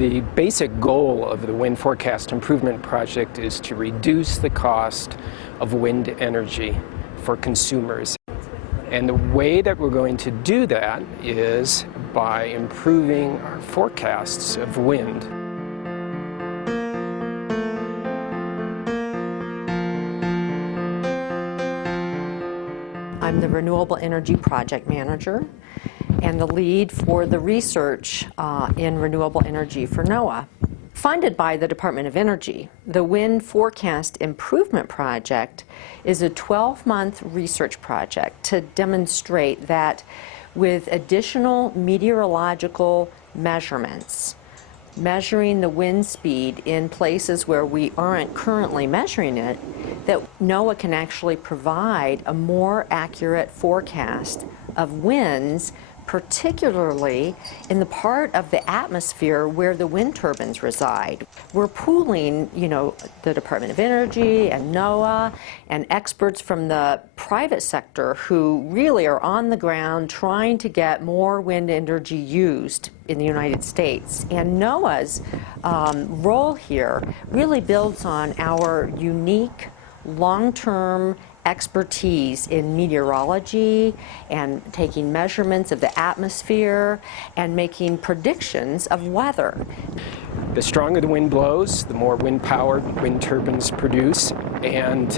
The basic goal of the Wind Forecast Improvement Project is to reduce the cost of wind energy for consumers. And the way that we're going to do that is by improving our forecasts of wind. I'm the Renewable Energy Project Manager and the lead for the research in renewable energy for NOAA. Funded by the Department of Energy, the Wind Forecast Improvement Project is a 12-month research project to demonstrate that with additional meteorological measurements, measuring the wind speed in places where we aren't currently measuring it, that NOAA can actually provide a more accurate forecast of winds, particularly in the part of the atmosphere where the wind turbines reside. We're pooling, the Department of Energy and NOAA and experts from the private sector who really are on the ground trying to get more wind energy used in the United States. And NOAA's role here really builds on our unique long-term expertise in meteorology and taking measurements of the atmosphere and making predictions of weather. The stronger the wind blows, the more wind power wind turbines produce, and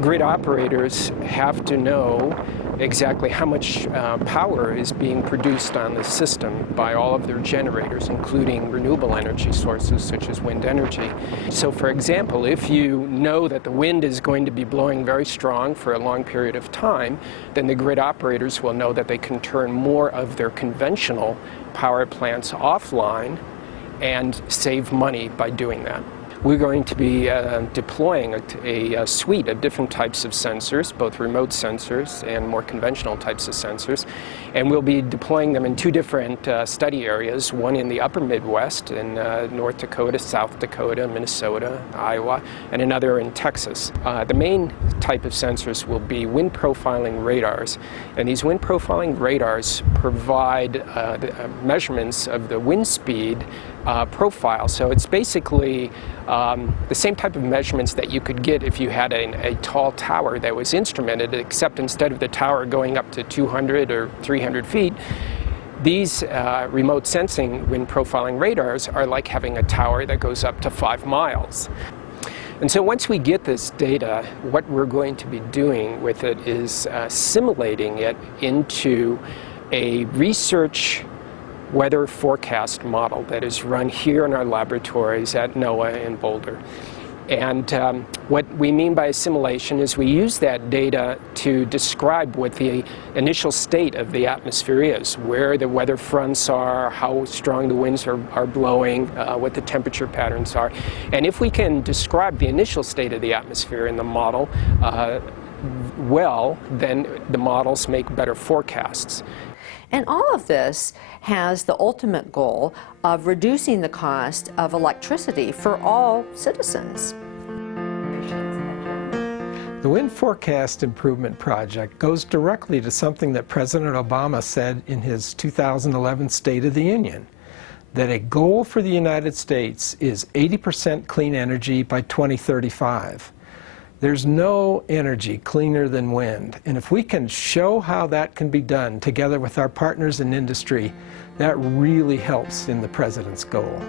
grid operators have to know exactly how much power is being produced on the system by all of their generators, including renewable energy sources such as wind energy. So for example, if you know that the wind is going to be blowing very strong for a long period of time, then the grid operators will know that they can turn more of their conventional power plants offline and save money by doing that. We're going to be deploying a suite of different types of sensors, both remote sensors and more conventional types of sensors, and we'll be deploying them in two different study areas, one in the upper Midwest in North Dakota, South Dakota, Minnesota, Iowa, and another in Texas. The main type of sensors will be wind profiling radars, and these wind profiling radars provide measurements of the wind speed profile. So it's basically the same type of measurements that you could get if you had a tall tower that was instrumented, except instead of the tower going up to 200 or 300 feet, these remote sensing wind profiling radars are like having a tower that goes up to 5 miles. And so once we get this data, what we're going to be doing with it is simulating it into a research weather forecast model that is run here in our laboratories at NOAA in Boulder. And what we mean by a simulation is we use that data to describe what the initial state of the atmosphere is, where the weather fronts are, how strong the winds are blowing, what the temperature patterns are. And if we can describe the initial state of the atmosphere in the model well, then the models make better forecasts. And all of this has the ultimate goal of reducing the cost of electricity for all citizens. The Wind Forecast Improvement Project goes directly to something that President Obama said in his 2011 State of the Union, that a goal for the United States is 80% clean energy by 2035. There's no energy cleaner than wind, and if we can show how that can be done together with our partners in industry, that really helps in the President's goal.